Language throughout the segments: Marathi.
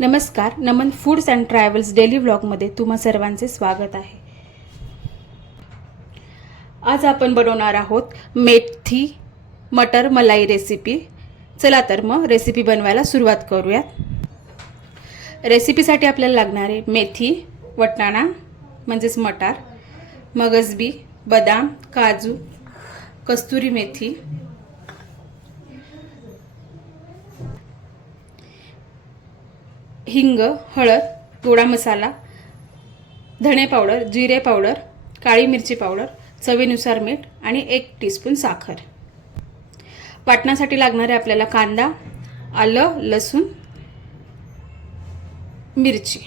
नमस्कार Naman foods and travels daily व्लॉगमध्ये तुम्हा सर्वांचे स्वागत आहे. आज आपण बनवणार आहोत मेथी मटर मलाई रेसिपी चला तर मग रेसिपी बनवायला सुरुवात करूयात. रेसिपीसाठी आपल्याला लागणारे मेथी वटाणा म्हणजेच मटार मगजबी बदाम काजू कस्तुरी मेथी हिंग हळद गोडा मसाला धणे पावडर जिरे पावडर काळी मिरची पावडर चवीनुसार मीठ आणि एक टीस्पून साखर. वाटण्यासाठी लागणारे आपल्याला कांदा आलं लसूण मिरची.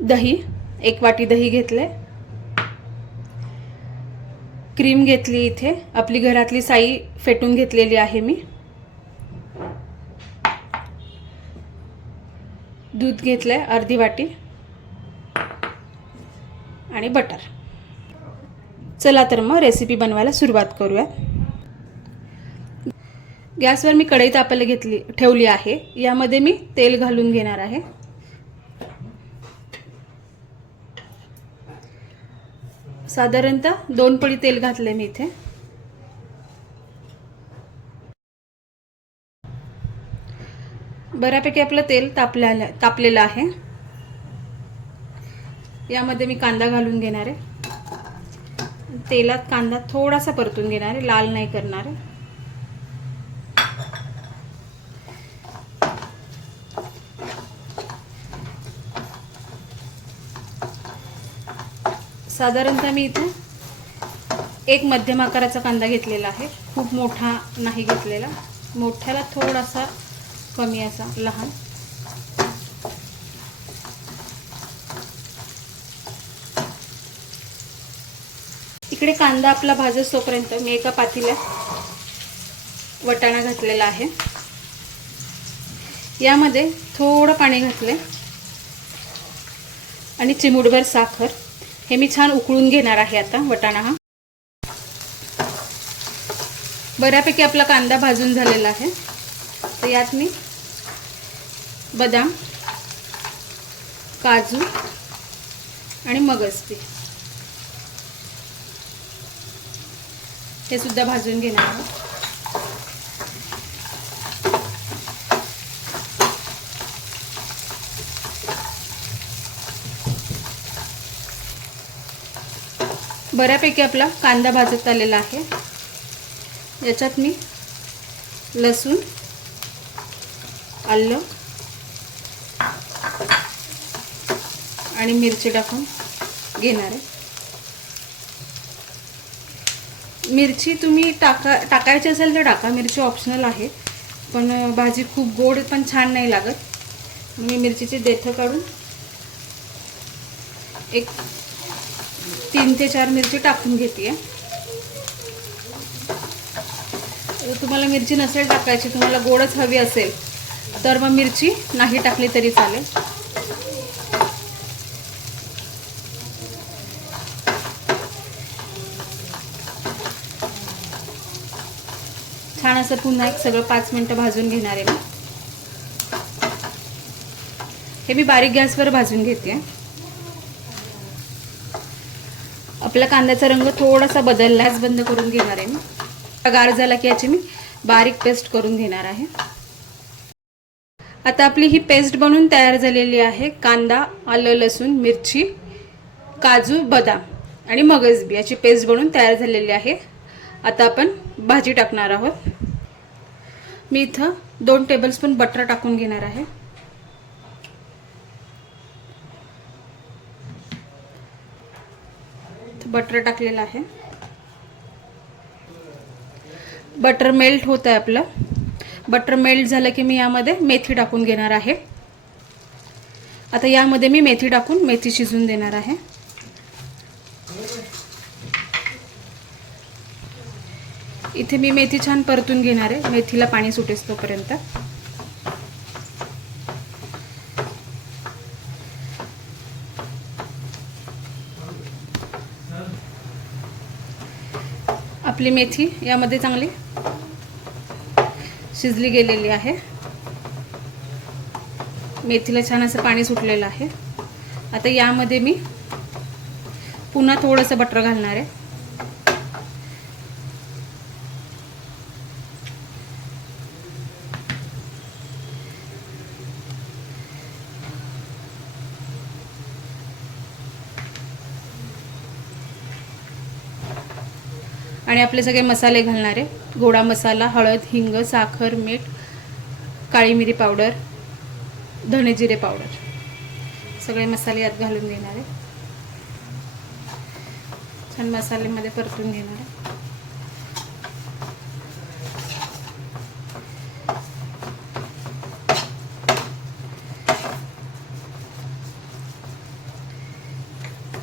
दही एक वाटी दही घेतले. क्रीम घेतली इथे. आपली घरातली साई फेटून घेतलेली आहे मी. दूध घेतलं आहे अर्धी वाटी. आणि बटर. चला तर मग रेसिपी बनवायला सुरुवात करूयात. गॅसवर मी कढई तापायला घेतली ठेवली आहे. यामध्ये मी तेल घालून घेणार आहे. साधारणतः दोन पळी तेल घातले मी इथे. बऱ्यापैकी आपलं तेल तापल्या तापलेलं आहे. यामध्ये मी कांदा घालून घेणार आहे. तेलात कांदा थोडासा परतून घेणार आहे लाल नाही करणार आहे. साधारणतः मी इथे एक मध्यम आकाराचा कांदा घेतलेला आहे. खूप मोठा नाही घेतलेला. मोठ्याला थोडासा कमी असा लहान. इकडे कांदा आपला भाजत तोपर्यंत मी एका पातील्यात वटाणा घातलेला आहे. यामध्ये थोडं पाणी घातले आणि चिमूटभर साखर. हे मी छान उकळून घेणार आहे आता वटाणा हा. बऱ्यापैकी आपला कांदा भाजून झालेला आहे. तर यात मी बदाम काजू आणि मगजबी हे सुद्धा भाजून घेणार आहोत. बऱ्यापैकी आपला कांदा भाजत आलेला आहे. याच्यात मी लसूण आलं आणि मिरची टाकून घेणार आहे. मिरची तुम्ही टाका टाकायची असेल तर टाका. मिरची ऑप्शनल आहे. पण भाजी खूप गोड पण छान नाही लागत. मी मिरचीची देठं काढून एक तीन ते चार मिरची टाकून घेते. तुम्हाला मिरची नसेल टाकायची तुम्हाला गोडच हवी असेल तर मग मिरची नाही टाकली तरी चालेल. छान असं पुन्हा एक सगळं पाच मिनटं भाजून घेणार आहे मी. हे मी बारीक गॅसवर भाजून घेते. आपला कांद्याचा रंग थोडासा बदलला बंद करून घेणार आहे मी. गार झाला की याची मी बारीक पेस्ट करून घेणार आहे. आता आपली ही पेस्ट बनून तयार झालेली आहे कांदा आलं लसूण मिरची काजू बदाम आणि मगजबी याची पेस्ट बनवून तयार झालेली आहे. आता आपण भाजी टाकणार आहोत. मी इथं दोन टेबलस्पून बटर टाकून घेणार आहे. बटर टाकलेलं आहे. बटर मेल्ट होत आहे आपलं. बटर मेल्ट झालं की मी यामध्ये मेथी टाकून घेणार आहे. आता यामध्ये मी मेथी टाकून मेथी शिजून देणार आहे. इथे मी मेथी छान परतून घेणार आहे. मेथीला पाणी सुटेस तोपर्यंत. आपली मेथी यामध्ये चांगली शिजली गेलेली आहे. मेथीला छान असं पाणी सुटलेलं आहे. आता यामध्ये मी पुन्हा थोडंसं बटर घालणार आहे. आणि आपले सगळे मसाले घालणार आहे. गोडा मसाला हळद हिंग साखर मीठ काळी मिरी पावडर धणे जिरे पावडर. सगळे मसाले यात घालून घेणार आहे. छान मसाल्यामध्ये परतून घेणार आहे.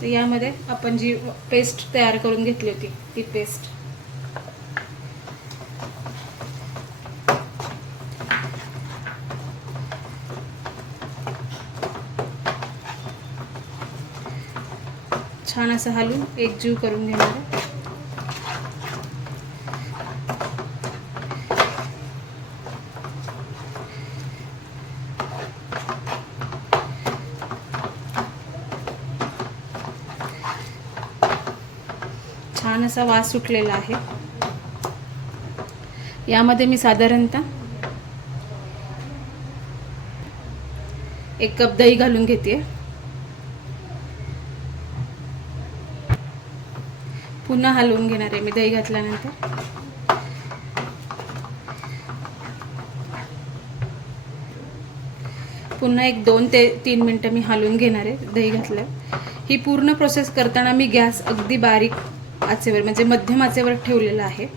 तर यामध्ये आपण जी पेस्ट तयार करून घेतली होती ती पेस्ट छान असं हालून एक जीव करून घेणार आहे. छान असा वास सुटलेला आहे. यामध्ये मी साधारणतः एक कप दही घालून घेते पुन्हा हलवून घेणार आहे मी दही घातल्यानंतर. पुन्हा एक दोन ते तीन मिनटं मी हलवून घेणार आहे दही घातलं ही पूर्ण प्रोसेस करताना मी गॅस अगदी बारीक आचेवर म्हणजे मध्यम आचेवर ठेवलेला आहे.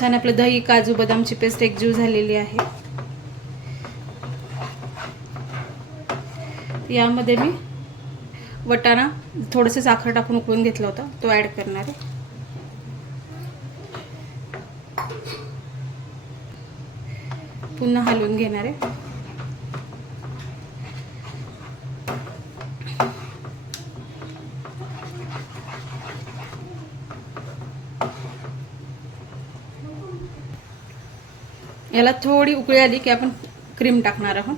छान आपलं दही काजू बदामची पेस्ट एकजीव झालेली आहे. यामध्ये मी वटाणा थोडंसं साखर टाकून उकळून घेतला होता तो ॲड करणार आहे. पुन्हा हलवून घेणार आहे. याला थोडी उकळी आली की आपण क्रीम टाकणार आहोत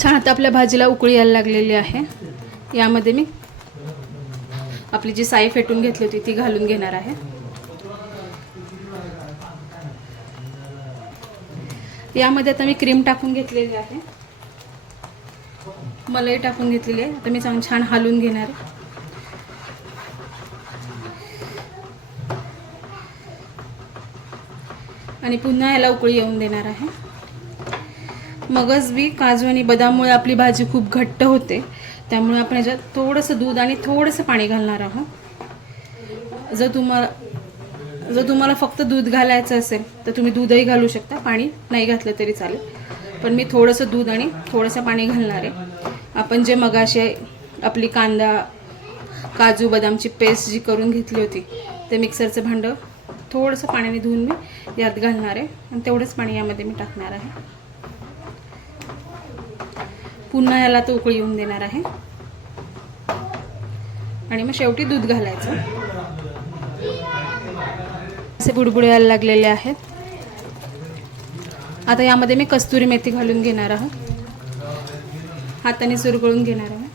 छान आता आपल्या भाजीला उकळी यायला लागलेली आहे. यामध्ये मी आपली जी साई फेटून घेतली होती ती घालून घेणार आहे. यामध्ये आता मी क्रीम टाकून घेतलेली आहे. मलाई टाकून घेतलेली आहे. आता मी चांग छान हालून घेणार आहे. आणि पुन्हा याला उकळी येऊन देणार आहे. मगच बी काजू आणि बदाममुळे आपली भाजी खूप घट्ट होते. त्यामुळे आपण याच्यात थोडंसं दूध आणि थोडंसं पाणी घालणार आहोत. जर तुम्हाला जर तुम्हाला फक्त दूध घालायचं असेल तर तुम्ही दूधही घालू शकता. पाणी नाही घातलं तरी चालेल. पण मी थोडंसं दूध आणि थोडंसं पाणी घालणार आहे. आपण जे मगाशी आपली कांदा काजू बदामची पेस्ट जी करून घेतली होती ते मिक्सरचं भांडं थोडंसं पाण्याने धुवून मी यात घालणार आहे. आणि तेवढंच पाणी यामध्ये मी टाकणार आहे. पुन्हा याला तो उकळी येऊन देणार आहे. आणि मग शेवटी दूध घालायचं. असे बुडबुडे यायला लागलेले आहेत. आता यामध्ये मी कस्तुरी मेथी घालून घेणार आहोत हाताने सुरगळून घेणार आहे.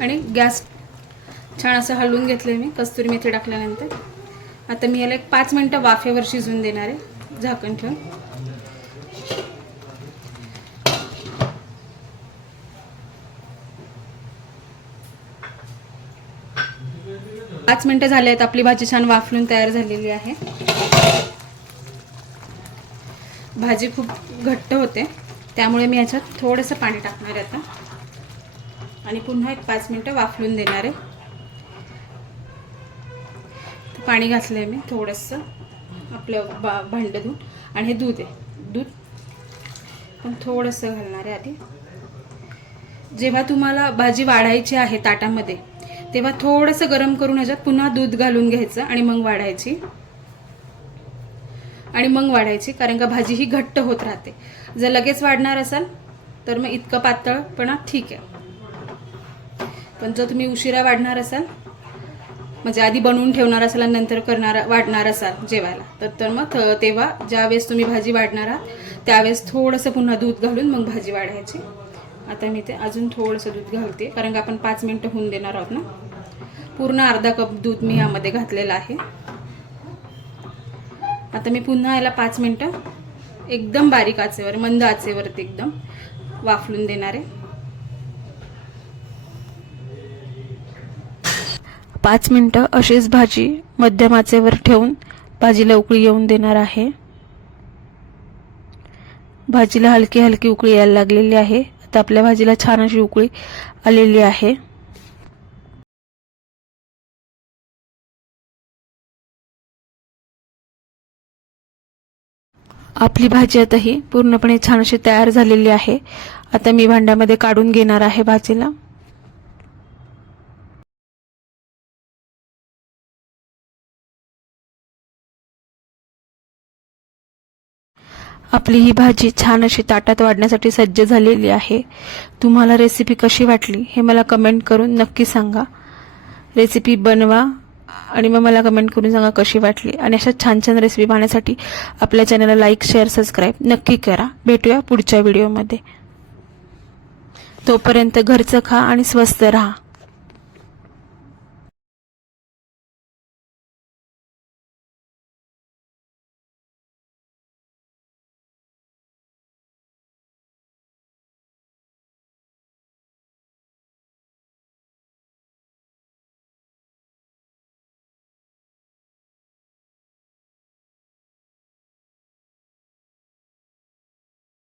आणि गॅस छान असं हलवून घेतलं मी कस्तुरी मेथी टाकल्यानंतर. आता मी याला एक पाच मिनटं वाफेवर शिजून देणार आहे. झाकण ठेवून. पाच मिनटं झाले आहेत आपली भाजी छान वाफलून तयार झालेली आहे. भाजी खूप घट्ट होते. त्यामुळे मी याच्यात थोडंसं पाणी टाकणार आहे आता. आणि पुन्हा एक पाच मिनटं वाफलून देणार आहे. पाणी घातलं आहे मी थोडंसं. आपलं बा भांडं धुवून आणि हे दूध आहे. दूध. पण थोडंसं घालणार आहे आधी. जेव्हा तुम्हाला भाजी वाढायची आहे ताटामध्ये तेव्हा थोडंसं गरम करून ह्याच्यात पुन्हा दूध घालून घ्यायचं आणि मग वाढायची. आणि मग वाढायची कारण का भाजी ही घट्ट होत राहते. जर लगेच वाढणार असाल तर मग इतकं पातळपणा ठीक आहे. पण जर तुम्ही उशिरा वाढणार असाल म्हणजे आधी बनवून ठेवणार असाल आणि नंतर करणार वाढणार असाल जेवायला. तर तर मग तेव्हा ज्यावेळेस तुम्ही भाजी वाढणार आहात त्यावेळेस थोडंसं पुन्हा दूध घालून मग भाजी वाढायची. आता मी ते अजून थोडंसं दूध घालते कारण का आपण पाच मिनटं होऊन देणार आहोत ना? पूर्ण अर्धा कप दूध मी यामध्ये घातलेलं आहे. आता मी पुन्हा याला पाच मिनटं एकदम बारीक आचेवर मंद आचेवरती एकदम वाफलून देणार आहे. पाच मिनटं अशीच भाजी मध्यम आचेवर ठेवून भाजीला उकळी येऊन देणार आहे. भाजीला हलकी हलकी उकळी यायला लागलेली आहे. आता आपल्या भाजीला छान अशी उकळी आलेली आहे. आपली भाजी आता ही पूर्णपणे छान अशी तयार झालेली आहे. आता मी भांड्यामध्ये काढून घेणार आहे भाजीला. आपली ही भाजी छान अशी ताटात वाढण्यासाठी सज्ज झालेली आहे. तुम्हाला रेसिपी कशी वाटली हे मला कमेंट करून नक्की सांगा. रेसिपी बनवा आणि मग मला कमेंट करून सांगा कशी वाटली. आणि अशा छान छान रेसिपी पाहण्यासाठी आपल्या चॅनलला लाईक शेअर सबस्क्राईब नक्की करा. भेटूया पुढच्या व्हिडिओमध्ये तोपर्यंत घरचं खा आणि स्वस्त राहा.